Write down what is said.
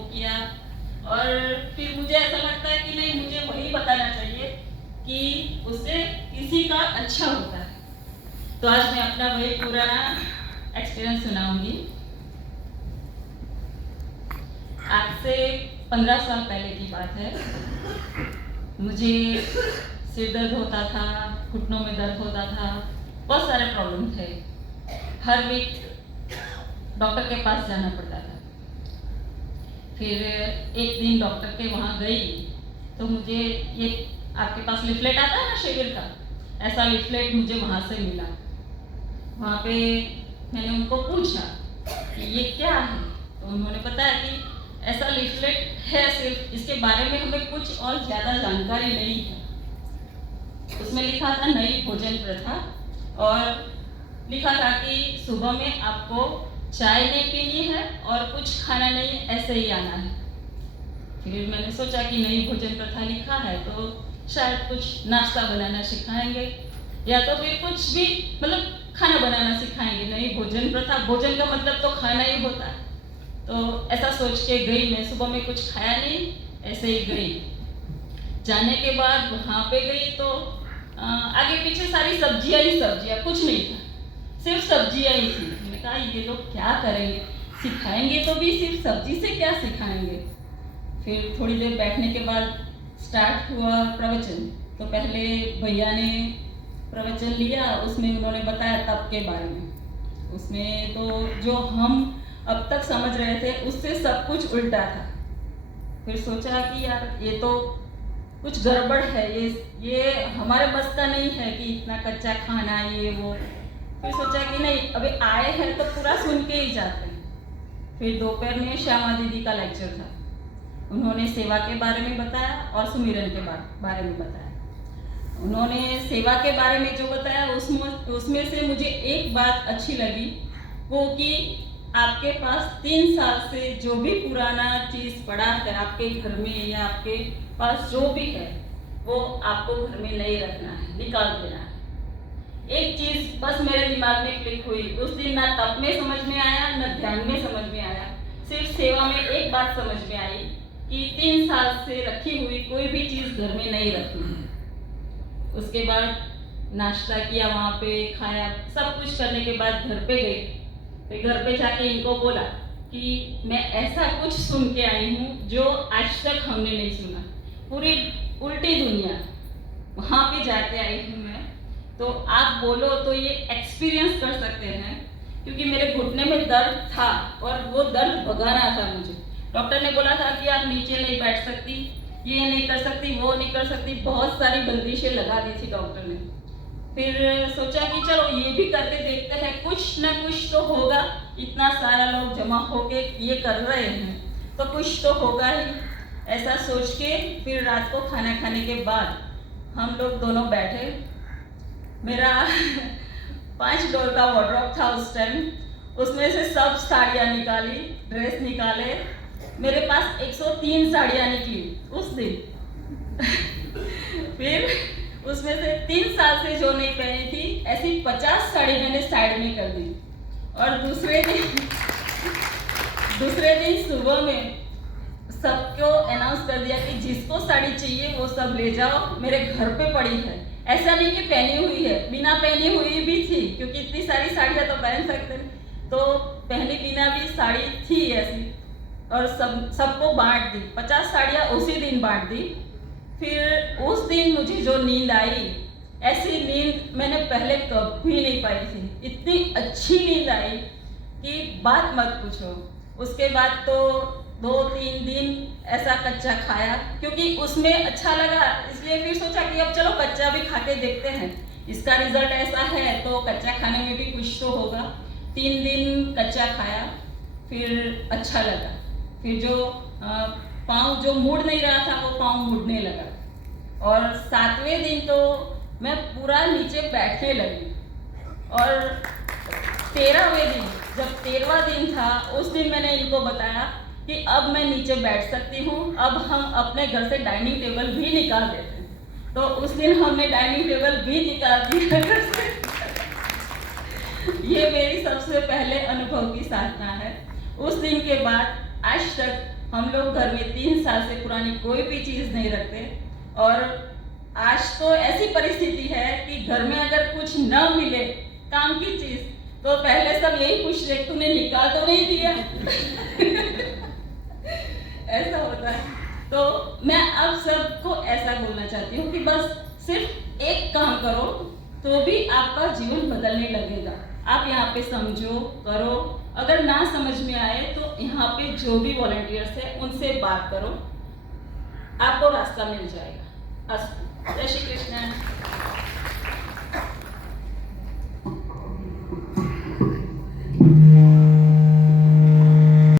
वो किया। और फिर मुझे ऐसा लगता है कि नहीं, मुझे वही बताना चाहिए कि उससे किसी का अच्छा होता है। तो आज मैं अपना वही पुराना एक्सपीरियंस सुनाऊंगी। आज से 15 साल पहले की बात है। मुझे सिर दर्द होता था, घुटनों में दर्द होता था, बहुत सारे प्रॉब्लम थे। हर वीक डॉक्टर के पास जाना पड़ता था। फिर एक दिन डॉक्टर के वहाँ गई तो मुझे ये आपके पास लिफलेट आता है ना शिविर का, ऐसा लिफलेट मुझे वहाँ से मिला। वहाँ पे मैंने उनको पूछा कि ये क्या है, तो उन्होंने बताया कि ऐसा लिफलेट है, सिर्फ इसके बारे में हमें कुछ और ज़्यादा जानकारी नहीं है। उसमें लिखा था नई भोजन प्रथा, और लिखा था कि सुबह में आपको चाय नहीं पीनी है और कुछ खाना नहीं, ऐसे ही आना है। फिर मैंने सोचा कि नई भोजन प्रथा लिखा है तो शायद कुछ नाश्ता बनाना सिखाएंगे या तो फिर कुछ भी, मतलब खाना बनाना सिखाएंगे। नई भोजन प्रथा, भोजन का मतलब तो खाना ही होता है। तो ऐसा सोच के गई मैं। सुबह में कुछ खाया नहीं, ऐसे ही गई। जाने के बाद वहाँ पे गई तो आगे पीछे सारी सब्जियाँ ही सब्जियाँ, कुछ नहीं था, सिर्फ सब्जियाँ ही थी। मैंने कहा ये लोग क्या करेंगे, सिखाएंगे तो भी सिर्फ सब्जी से क्या सिखाएंगे। फिर थोड़ी देर बैठने के बाद स्टार्ट हुआ प्रवचन। तो पहले भैया ने प्रवचन लिया, उसमें उन्होंने बताया तप के बारे में। उसमें तो जो हम अब तक समझ रहे थे उससे सब कुछ उल्टा था। फिर सोचा कि यार ये तो कुछ गड़बड़ है, ये हमारे बस का नहीं है कि इतना कच्चा खाना ये वो। फिर सोचा कि नहीं, अभी आए हैं तो पूरा सुन के ही जाते हैं। फिर दोपहर में श्यामा दीदी का लेक्चर था। उन्होंने सेवा के बारे में बताया और सुमिरन के बारे में बताया। उन्होंने सेवा के बारे में जो बताया उसमें से मुझे एक बात अच्छी लगी, वो कि आपके पास 3 साल से जो भी पुराना चीज़ पड़ा है आपके घर में या आपके पास जो भी है, वो आपको घर में नहीं रखना है, निकाल देना है। एक चीज़ बस मेरे दिमाग में क्लिक हुई उस दिन। ना तप में समझ में आया, न ध्यान में समझ में आया, सिर्फ सेवा में एक बात समझ में आई कि 3 साल से रखी हुई कोई भी चीज़ घर में नहीं रखनी है। उसके बाद नाश्ता किया, वहाँ पे खाया, सब कुछ करने के बाद घर पे गई। फिर घर पे जाके इनको बोला कि मैं ऐसा कुछ सुन के आई हूँ जो आज तक हमने नहीं सुना, पूरी उल्टी दुनिया, वहाँ पे जाके आई हूँ मैं। तो आप बोलो तो ये एक्सपीरियंस कर सकते हैं, क्योंकि मेरे घुटने में दर्द था और वो दर्द भगाना था मुझे। डॉक्टर ने बोला था कि आप नीचे नहीं बैठ सकती, ये नहीं कर सकती, वो नहीं कर सकती, बहुत सारी बंदिशें लगा दी थी डॉक्टर ने। फिर सोचा कि चलो ये भी करके देखते हैं, कुछ ना कुछ तो होगा। इतना सारा लोग जमा होके ये कर रहे हैं तो कुछ तो होगा ही, ऐसा सोच के फिर रात को खाना खाने के बाद हम लोग दोनों बैठे। मेरा 5 डॉल का वार्डरोब था उस टाइम, उसमें से सब साड़ियाँ निकाली, ड्रेस निकाले। मेरे पास 103 साड़ियाँ निकली उस दिन। फिर उसमें से 3 साल से जो नहीं पहनी थी, ऐसी 50 साड़ी मैंने साइड में कर दी। और दूसरे दिन सुबह में सबको अनाउंस कर दिया कि जिसको साड़ी चाहिए वो सब ले जाओ, मेरे घर पे पड़ी है। ऐसा नहीं कि पहनी हुई है, बिना पहनी हुई भी थी, क्योंकि इतनी सारी साड़ियाँ तो पहन सकते हैं, तो पहनी बिना भी साड़ी थी ऐसी। और सबको बांट दी, 50 साड़ियाँ उसी दिन बांट दी। फिर उस दिन मुझे जो नींद आई, ऐसी नींद मैंने पहले कभी नहीं पाई थी। इतनी अच्छी नींद आई कि बात मत पूछो। उसके बाद तो 2-3 दिन ऐसा कच्चा खाया, क्योंकि उसमें अच्छा लगा, इसलिए फिर सोचा कि अब चलो कच्चा भी खा के देखते हैं, इसका रिजल्ट ऐसा है तो कच्चा खाने में भी कुछ तो होगा। 3 दिन कच्चा खाया, फिर अच्छा लगा। फिर जो पाँव जो मुड़ नहीं रहा था वो पाँव मुड़ने लगा। और 7वें दिन तो मैं पूरा नीचे बैठने लगी। और 13वें दिन, जब 13वां दिन था, उस दिन मैंने इनको बताया कि अब मैं नीचे बैठ सकती हूँ, अब हम अपने घर से डाइनिंग टेबल भी निकाल देते हैं। तो उस दिन हमने डाइनिंग टेबल भी निकाल दिया घर से। ये मेरी सबसे पहले अनुभव की साधना है। उस दिन के बाद आज तक हम लोग घर में 3 साल से पुरानी कोई भी चीज़ नहीं रखते, और आज तो ऐसी परिस्थिति है कि घर में अगर कुछ न मिले काम की चीज़, तो पहले सब यही पूछ रहे तूने निकाल तो नहीं दिया। ऐसा होता है। तो मैं अब सबको ऐसा बोलना चाहती हूँ कि बस सिर्फ एक काम करो तो भी आपका जीवन बदलने लगेगा। आप यहाँ पे समझो, करो, अगर ना समझ में आए तो यहाँ पे जो भी वॉलंटियर्स है उनसे बात करो, आपको रास्ता मिल जाएगा। अस्तु। जय श्री कृष्ण।